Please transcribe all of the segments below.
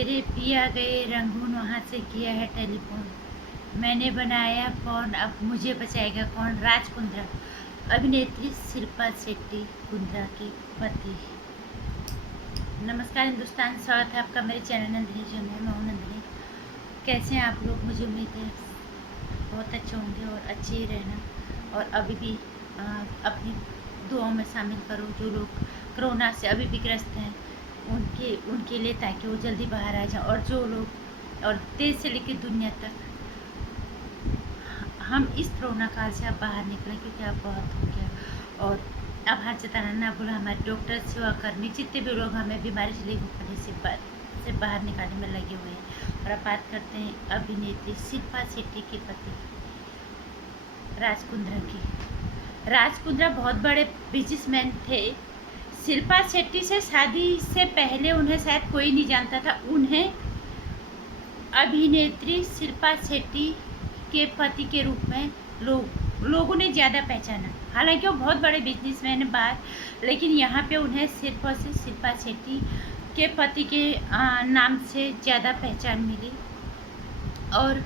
मेरे पिया गए रंगून वहाँ से किया है टेलीफोन। मैंने बनाया फ़ोन, अब मुझे बचाएगा कौन। राज कुंद्रा, अभिनेत्री शिल्पा शेट्टी कुंद्रा की पति। नमस्कार हिंदुस्तान, स्वागत है आपका मेरे चैनल नंदिनी जो में। मैं हूँ नंदिनी। कैसे हैं आप लोग? मुझे उम्मीद है बहुत अच्छे होंगे और अच्छे ही रहना। और अभी भी अपनी दुआओं में शामिल करो जो लोग कोरोना से अभी भी ग्रस्त हैं, उनके लिए, ताकि वो जल्दी बाहर आ जाए। और जो लोग, और देश से लेकर दुनिया तक, हम इस कोरोना काल से अब बाहर निकलें, क्योंकि अब बहुत हो गया। और आभार जताना ना भूला हमारे डॉक्टर, सेवाकर्मी, जितने भी लोग हमें बीमारी से लेकर से बाहर निकालने में लगे हुए हैं। और अब बात करते हैं अभिनेत्री शिल्पा शेट्टी के पति राज कुंद्रा की। राज कुंद्रा बहुत बड़े बिजनेसमैन थे। शिल्पा शेट्टी से शादी से पहले उन्हें शायद कोई नहीं जानता था। उन्हें अभिनेत्री शिल्पा शेट्टी के पति के रूप में लोगों ने ज़्यादा पहचाना। हालांकि वो बहुत बड़े बिजनेसमैन हैं बाहर, लेकिन यहाँ पे उन्हें सिर्फ और सिर्फ शिल्पा शेट्टी के पति के नाम से ज़्यादा पहचान मिली। और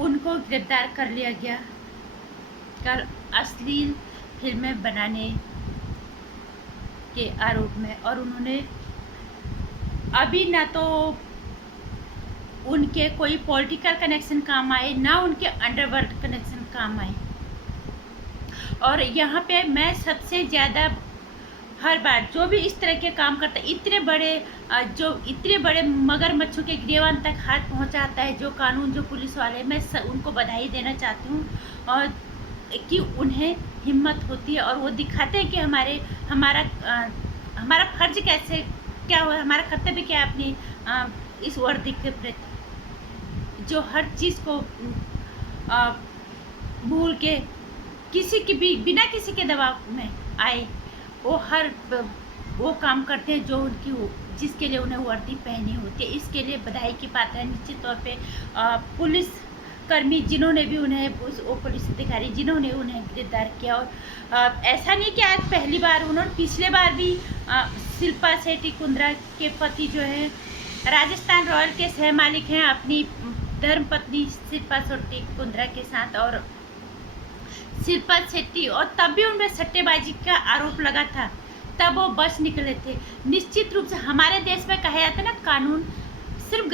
उनको गिरफ्तार कर लिया गया कल अश्लील फिल्में बनाने के आरोप में। और उन्होंने अभी ना तो उनके कोई पॉलिटिकल कनेक्शन काम आए, ना उनके अंडरवर्ल्ड कनेक्शन काम आए। और यहाँ पे मैं सबसे ज़्यादा हर बार जो भी इस तरह के काम करता है, इतने बड़े मगरमच्छों के गिरफ्तार तक हाथ पहुँचाता है, जो कानून, जो पुलिस वाले, मैं उनको बधाई देना चाहती हूँ। और कि उन्हें हिम्मत होती है और वो दिखाते हैं कि हमारा फर्ज कैसे, क्या हुआ, हमारा कर्तव्य क्या है अपनी इस वर्दी के प्रति, जो हर चीज़ को भूल के किसी की भी बिना किसी के दबाव में आए, वो काम करते हैं जो जिसके लिए उन्हें वर्दी पहनी होती है। इसके लिए बधाई की पात्र है निश्चित तौर पे पुलिस कर्मी, जिन्होंने भी उन्हें, वो पुलिस अधिकारी जिन्होंने उन्हें गिरफ्तार किया। और ऐसा नहीं कि आज पहली बार, उन्होंने पिछले बार भी शिल्पा शेट्टी कुंद्रा के पति जो है राजस्थान रॉयल के सह मालिक हैं अपनी धर्मपत्नी शिल्पा शेट्टी कुंद्रा के साथ। और शिल्पा शेट्टी, और तब भी उनमें सट्टेबाजी का आरोप लगा था, तब वो बच निकले थे। निश्चित रूप से हमारे देश में कहा जाता है ना, कानून सिर्फ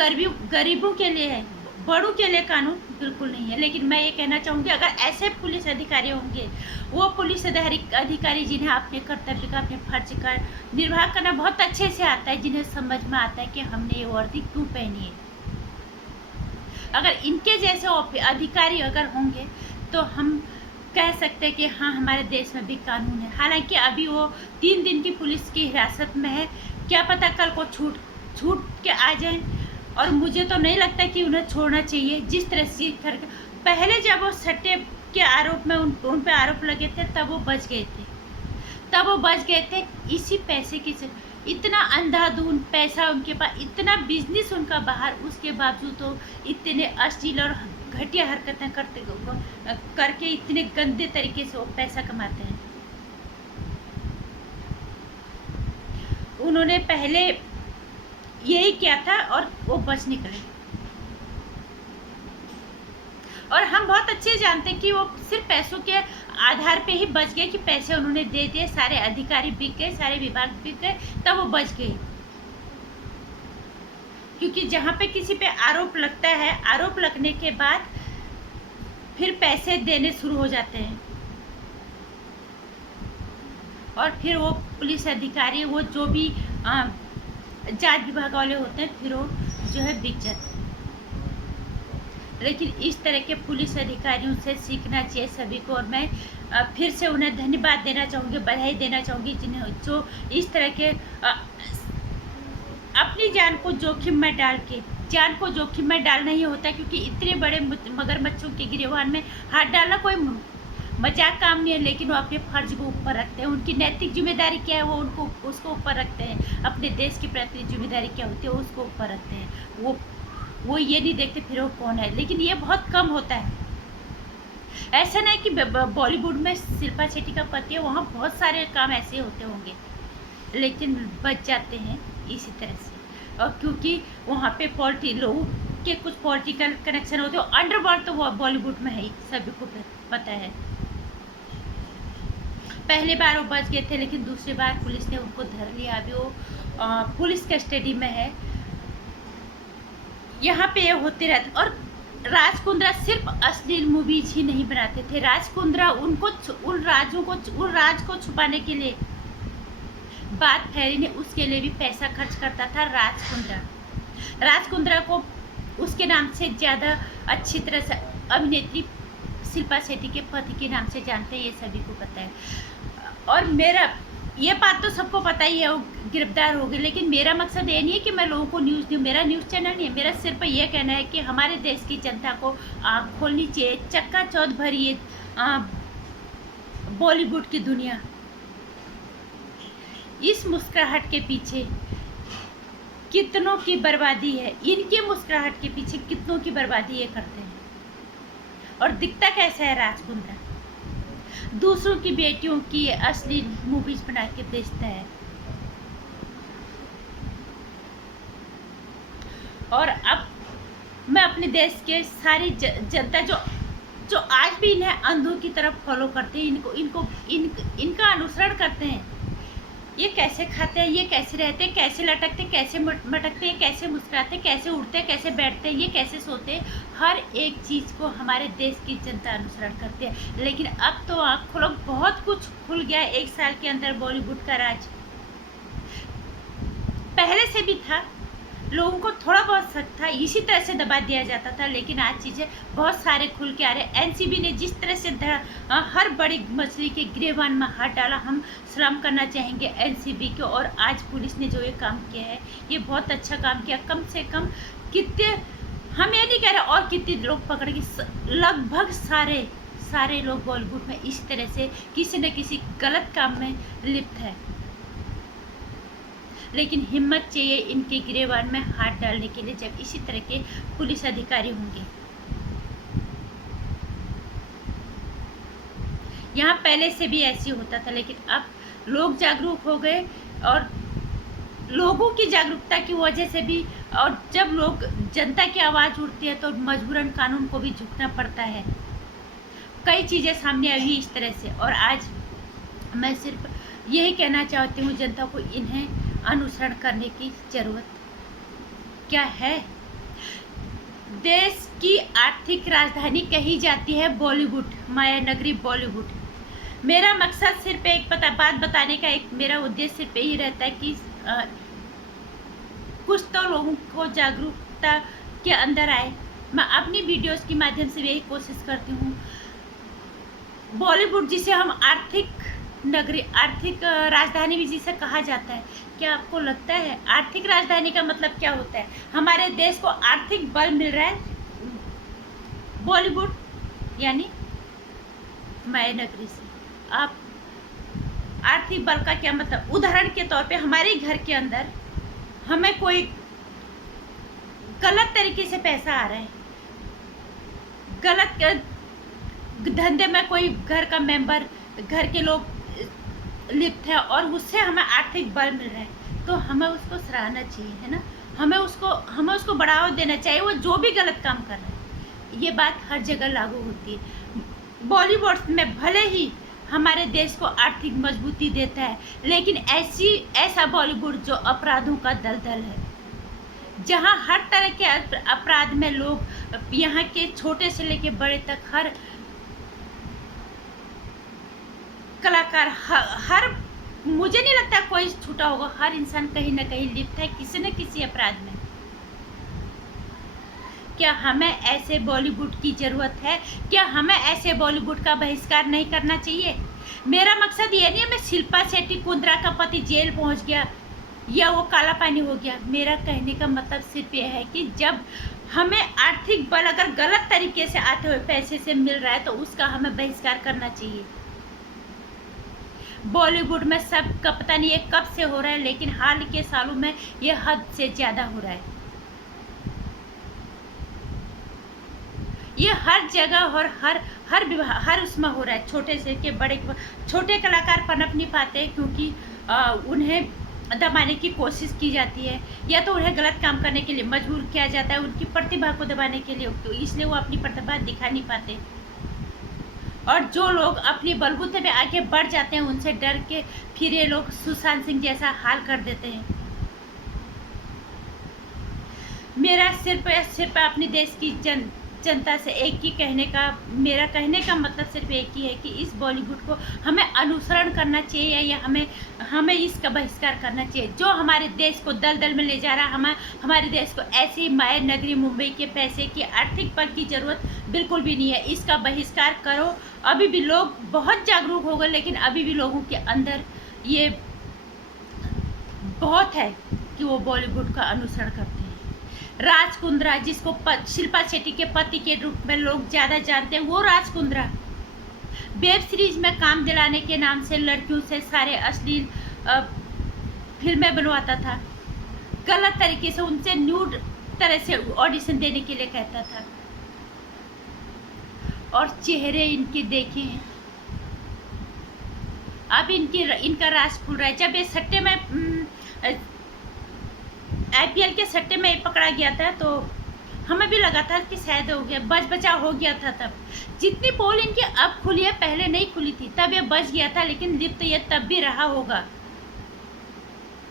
गरीबों के लिए है, बड़ों के लिए कानून बिल्कुल नहीं है। लेकिन मैं ये कहना चाहूँगी, अगर ऐसे पुलिस अधिकारी होंगे, वो पुलिस अधिकारी जिन्हें अपने कर्तव्य का, अपने फर्ज का निर्वाह करना बहुत अच्छे से आता है, जिन्हें समझ में आता है कि हमने ये वर्दी क्यों पहनी है, अगर इनके जैसे अधिकारी अगर होंगे तो हम कह सकते हैं कि हाँ, हमारे देश में भी कानून है। हालांकि अभी वो 3 दिन की पुलिस की हिरासत में है, क्या पता कल को छूट के आ जाएं। और मुझे तो नहीं लगता कि उन्हें छोड़ना चाहिए। जिस तरह से पहले जब वो सट्टे के आरोप में उन पे आरोप लगे थे, तब वो बच गए थे। इसी पैसे की से इतना अंधाधुन पैसा उनके पास, इतना बिजनेस उनका बाहर, उसके बावजूद तो इतने अश्लील और घटिया हरकतें करके इतने गंदे तरीके से वो पैसा कमाते हैं। उन्होंने पहले यही किया था और वो बच निकले। और हम बहुत अच्छे जानते हैं कि वो सिर्फ पैसों के आधार पे ही बच गए, कि पैसे उन्होंने दे दिए, सारे अधिकारी बिक गए, सारे विभाग बिक गए, तब वो बच गए। क्योंकि जहाँ पे किसी पे आरोप लगता है, आरोप लगने के बाद फिर पैसे देने शुरू हो जाते हैं, और फिर वो पुलिस अधिकारी, वो जो भी जांच विभाग वाले होते हैं, फिर वो जो है बिक जाते हैं। लेकिन इस तरह के पुलिस अधिकारियों से सीखना चाहिए सभी को। और मैं फिर से उन्हें धन्यवाद देना चाहूँगी, बधाई देना चाहूँगी, जिन्हें जो इस तरह के अपनी जान को जोखिम में डालना ही होता है। क्योंकि इतने बड़े मगरमच्छों के गिरफ्तार में हाथ डालना कोई मजाक काम नहीं है, लेकिन वो अपने फर्ज को ऊपर रखते हैं। उनकी नैतिक जिम्मेदारी क्या है, वो उसको ऊपर रखते हैं। अपने देश के प्रति जिम्मेदारी क्या होती है, उसको ऊपर रखते हैं। वो ये नहीं देखते फिर वो कौन है। लेकिन ये बहुत कम होता है। ऐसा नहीं कि बॉलीवुड में शिल्पा शेट्टी का पति है, वहाँ बहुत सारे काम ऐसे होते होंगे, लेकिन बच जाते हैं इसी तरह से। और क्योंकि वहाँ पे लोगों के कुछ पॉलिटिकल कनेक्शन होते हैं। अंडरवर्ल्ड तो वो बॉलीवुड में है ही, सभी को पता है। पहली बार वो बच गए थे, लेकिन दूसरी बार पुलिस ने उनको धर लिया। अभी वो पुलिस कस्टडी में है। यहाँ पे ये होते रहते। और राज कुंद्रा सिर्फ अश्लील मूवीज ही नहीं बनाते थे। राज कुंद्रा उन राज को छुपाने के लिए बात फैली ने उसके लिए भी पैसा खर्च करता था राज कुंद्रा को उसके नाम से ज़्यादा अच्छी तरह से अभिनेत्री शिल्पा शेट्टी के पति के नाम से जानते हैं, ये सभी को पता है। और मेरा ये बात तो सबको पता ही है, वो गिरफ्तार हो गए, लेकिन मेरा मकसद ये नहीं है कि मैं लोगों को न्यूज़ दूँ। मेरा न्यूज़ चैनल नहीं है। मेरा सिर्फ ये कहना है कि हमारे देश की जनता को आँख खोलनी चाहिए। चक्का-चौंध भरी है बॉलीवुड की दुनिया। इस मुस्कुराहट के पीछे कितनों की बर्बादी है। इनकी मुस्कुराहट के पीछे कितनों की बर्बादी ये करते हैं। और दिखता कैसा है राज कुंद्रा? दूसरों की बेटियों की असली मूवीज बना के बेचता है। और अब मैं अपने देश के सारी जनता जो आज भी इन्हें अंधों की तरफ फॉलो करते हैं, इनका अनुसरण करते हैं। ये कैसे खाते हैं, ये कैसे रहते हैं, कैसे लटकते, कैसे मटकते हैं, कैसे मुस्कुराते, कैसे उठते, कैसे बैठते, ये कैसे सोते, हर एक चीज़ को हमारे देश की जनता अनुसरण करती है। लेकिन अब तो आँख खोलो, बहुत कुछ खुल गया है 1 साल के अंदर बॉलीवुड का राज। पहले से भी था, लोगों को थोड़ा बहुत शक था, इसी तरह से दबा दिया जाता था, लेकिन आज चीज़ें बहुत सारे खुल के आ रहे। एनसीबी ने जिस तरह से हर बड़ी मछली के गिरेबान में हाथ डाला, हम सलाम करना चाहेंगे एनसीबी को। और आज पुलिस ने जो ये काम किया है, ये बहुत अच्छा काम किया। कम से कम कितने, हम ये नहीं कह रहे और कितने लोग पकड़ के, लगभग सारे लोग बॉलीवुड में इस तरह से किसी न किसी गलत काम में लिप्त है। लेकिन हिम्मत चाहिए इनके गिरेबान में हाथ डालने के लिए, जब इसी तरह के पुलिस अधिकारी होंगे। यहाँ पहले से भी ऐसी होता था, लेकिन अब लोग जागरूक हो गए। और लोगों की जागरूकता की वजह से भी, और जब लोग जनता की आवाज़ उठती है तो मजबूरन कानून को भी झुकना पड़ता है। कई चीज़ें सामने आई इस तरह से। और आज मैं सिर्फ यही कहना चाहती हूँ जनता को, इन्हें अनुसरण करने की जरूरत क्या है। देश की आर्थिक राजधानी कही जाती है बॉलीवुड, माया नगरी बॉलीवुड। मेरा मकसद सिर्फ एक बात बताने का, एक मेरा उद्देश्य सिर्फ यही रहता है कि कुछ तो लोगों को जागरूकता के अंदर आए। मैं अपनी वीडियोस के माध्यम से यही कोशिश करती हूँ। बॉलीवुड जिसे हम आर्थिक नगरी, आर्थिक राजधानी भी जिसे कहा जाता है, क्या आपको लगता है आर्थिक राजधानी का मतलब क्या होता है? हमारे देश को आर्थिक बल मिल रहा है बॉलीवुड यानी माया नगरी से। आप आर्थिक बल का क्या मतलब? उदाहरण के तौर पे हमारे घर के अंदर हमें कोई गलत तरीके से पैसा आ रहा है, गलत धंधे में कोई घर का मेंबर, घर के लोग लिप्त है और उससे हमें आर्थिक बल मिल रहा है, तो हमें उसको सराहना चाहिए, है ना। हमें उसको बढ़ावा देना चाहिए, वो जो भी गलत काम कर रहा है। ये बात हर जगह लागू होती है। बॉलीवुड में भले ही हमारे देश को आर्थिक मजबूती देता है, लेकिन ऐसा बॉलीवुड जो अपराधों का दलदल है, जहां हर तरह के अपराध में लोग, यहाँ के छोटे से लेके बड़े तक, हर कलाकार, हर मुझे नहीं लगता कोई छूटा होगा। हर इंसान कहीं ना कहीं लिप्त है किसी न किसी अपराध में। क्या हमें ऐसे बॉलीवुड की ज़रूरत है? क्या हमें ऐसे बॉलीवुड का बहिष्कार नहीं करना चाहिए? मेरा मकसद ये नहीं है मैं शिल्पा शेट्टी कुंद्रा का पति जेल पहुंच गया या वो काला पानी हो गया। मेरा कहने का मतलब सिर्फ यह है कि जब हमें आर्थिक बल अगर गलत तरीके से आते हुए पैसे से मिल रहा है, तो उसका हमें बहिष्कार करना चाहिए। बॉलीवुड में सब का पता नहीं ये कब से हो रहा है, लेकिन हाल के सालों में ये हद से ज़्यादा हो रहा है। ये हर जगह और हर विभाग, हर उसमें हो रहा है। छोटे से के बड़े, छोटे कलाकार पनप नहीं पाते क्योंकि उन्हें दबाने की कोशिश की जाती है, या तो उन्हें गलत काम करने के लिए मजबूर किया जाता है उनकी प्रतिभा को दबाने के लिए, तो इसलिए वो अपनी प्रतिभा दिखा नहीं पाते। और जो लोग अपनी बलबूते पे आगे बढ़ जाते हैं उनसे डर के फिर ये लोग सुशांत सिंह जैसा हाल कर देते हैं। मेरा सिर्फ अपने देश की जनता से एक ही मेरा कहने का मतलब सिर्फ एक ही है कि इस बॉलीवुड को हमें अनुसरण करना चाहिए, या हमें इसका बहिष्कार करना चाहिए जो हमारे देश को दलदल में ले जा रहा। हमारे देश को ऐसी मायर नगरी मुंबई के पैसे की आर्थिक बल की जरूरत बिल्कुल भी नहीं है। इसका बहिष्कार करो। अभी भी लोग बहुत जागरूक हो गए, लेकिन अभी भी लोगों के अंदर ये बहुत है कि वो बॉलीवुड का अनुसरण करते हैं। राज कुंद्रा, जिसको शिल्पा शेट्टी के पति के रूप में लोग ज़्यादा जानते हैं, वो राज कुंद्रा वेब सीरीज में काम दिलाने के नाम से लड़कियों से सारे अश्लील फिल्में बनवाता था, गलत तरीके से उनसे न्यूड तरह से ऑडिशन देने के लिए कहता था। और चेहरे इनके देखे हैं, अब इनका राज खुल रहा है। जब ये सट्टे में IPL के सट्टे में पकड़ा गया था तो हमें भी लगा था कि शायद हो गया, बचा हो गया था। तब जितनी पोल इनकी अब खुली है, पहले नहीं खुली थी, तब ये बच गया था। लेकिन लिप्त ये तब भी रहा होगा,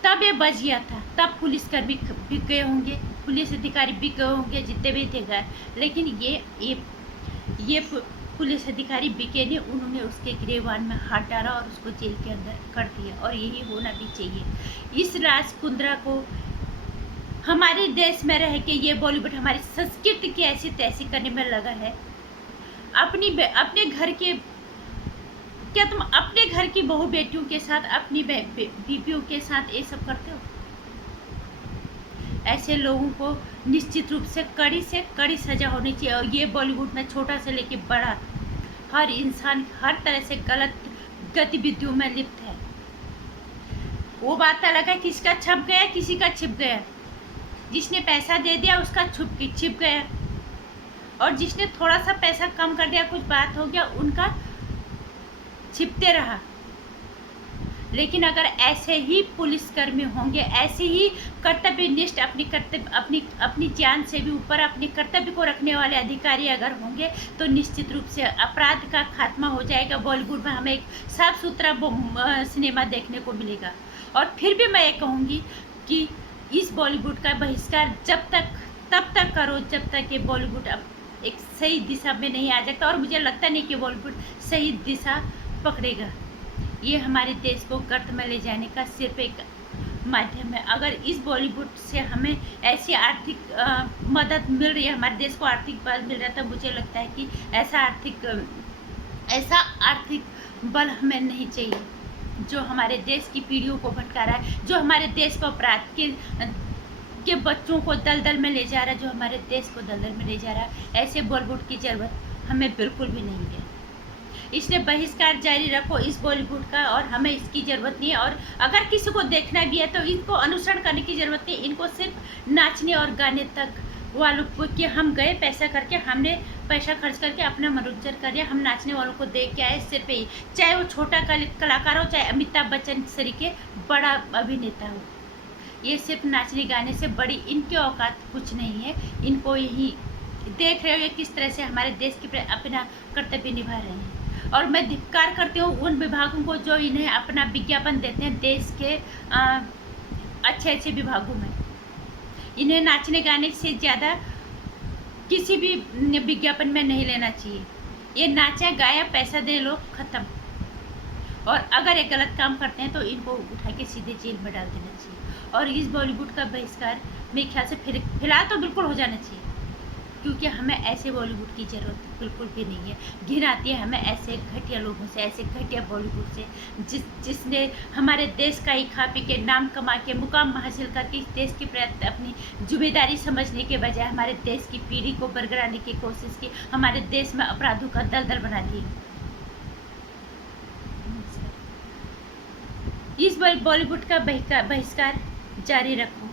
तब ये बच गया था। तब पुलिसकर्मी बिक गए होंगे, पुलिस अधिकारी बिक गए होंगे, जितने भी थे गए। लेकिन ये पुलिस अधिकारी बिके नहीं, उन्होंने उसके गिरेबान में हाथ डाला और उसको जेल के अंदर कर दिया। और यही होना भी चाहिए। इस राज कुंद्रा को हमारे देश में रह के ये बॉलीवुड हमारी संस्कृति की ऐसी तैसी करने में लगा है। अपने घर के, क्या तुम अपने घर की बहू बेटियों के साथ, अपनी बीवियों के साथ ये सब करते हो? ऐसे लोगों को निश्चित रूप से कड़ी सजा होनी चाहिए। और ये बॉलीवुड में छोटा से लेके बड़ा हर इंसान हर तरह से गलत गतिविधियों में लिप्त है। वो बात अलग है, किसका छप गया, किसी का छिप गया। जिसने पैसा दे दिया उसका छिप गया, और जिसने थोड़ा सा पैसा कम कर दिया, कुछ बात हो गया, उनका छिपते रहा। लेकिन अगर ऐसे ही पुलिसकर्मी होंगे, ऐसे ही कर्तव्यनिष्ठ, अपनी जान से भी ऊपर अपने कर्तव्य को रखने वाले अधिकारी अगर होंगे, तो निश्चित रूप से अपराध का खात्मा हो जाएगा। बॉलीवुड में हमें एक साफ सुथरा सिनेमा देखने को मिलेगा। और फिर भी मैं ये कहूँगी कि इस बॉलीवुड का बहिष्कार तब तक करो जब तक ये बॉलीवुड अब एक सही दिशा में नहीं आ जाता। और मुझे लगता नहीं कि बॉलीवुड सही दिशा पकड़ेगा। ये हमारे देश को गर्त में ले जाने का सिर्फ एक माध्यम है। अगर इस बॉलीवुड से हमें ऐसी आर्थिक मदद मिल रही है, हमारे देश को आर्थिक बल मिल रहा है, तो मुझे लगता है कि ऐसा आर्थिक बल हमें नहीं चाहिए जो हमारे देश की पीढ़ियों को भटका रहा है, जो हमारे देश को अपराध के बच्चों को दलदल में ले जा रहा है, जो हमारे देश को दलदल में ले जा रहा है। ऐसे बॉलीवुड की जरूरत हमें बिल्कुल भी नहीं है। इसलिए बहिष्कार जारी रखो इस बॉलीवुड का, और हमें इसकी ज़रूरत नहीं है। और अगर किसी को देखना भी है तो इनको अनुसरण करने की ज़रूरत नहीं। इनको सिर्फ नाचने और गाने तक वालों को कि हम गए पैसा करके, हमने पैसा खर्च करके अपना मनोरंजन कर लिया, हम नाचने वालों को देख के आए, सिर्फ ही, चाहे वो छोटा कलाकार हो, चाहे अमिताभ बच्चन सरीके बड़ा अभिनेता हो। ये सिर्फ नाचने गाने से बड़ी इनकी औकात कुछ नहीं है। इनको यही देख रहे हो किस तरह से हमारे देश के अपना कर्तव्य निभा रहे हैं। और मैं धिक्कार करती हूँ उन विभागों को जो इन्हें अपना विज्ञापन देते हैं देश के अच्छे विभागों में। इन्हें नाचने गाने से ज़्यादा किसी भी विज्ञापन में नहीं लेना चाहिए। ये नाचा गाया, पैसा दे लो, ख़त्म। और अगर ये गलत काम करते हैं तो इनको उठा के सीधे जेल में डाल देना चाहिए। और इस बॉलीवुड का बहिष्कार मेरे ख्याल से फिलहाल तो बिल्कुल हो जाना चाहिए, क्योंकि हमें ऐसे बॉलीवुड की ज़रूरत बिल्कुल भी नहीं है। घिन आती है हमें ऐसे घटिया लोगों से, ऐसे घटिया बॉलीवुड से जिसने हमारे देश का ही खा पी के, नाम कमा के, मुकाम हासिल करके इस देश के प्रति अपनी जिम्मेदारी समझने के बजाय हमारे देश की पीढ़ी को बरगराने की कोशिश की, हमारे देश में अपराधों का दलदल बना दी। इस बॉलीवुड का बहिष्कार जारी रखो।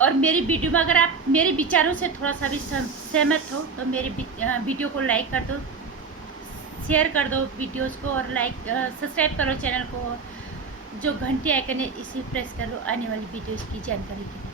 और मेरी वीडियो में अगर आप मेरे विचारों से थोड़ा सा भी सहमत हो तो मेरे वीडियो को लाइक कर दो, शेयर कर दो वीडियोस को, और सब्सक्राइब करो चैनल को, जो घंटी आइकन है इसे प्रेस करो आने वाली वीडियोज़ की जानकारी के लिए।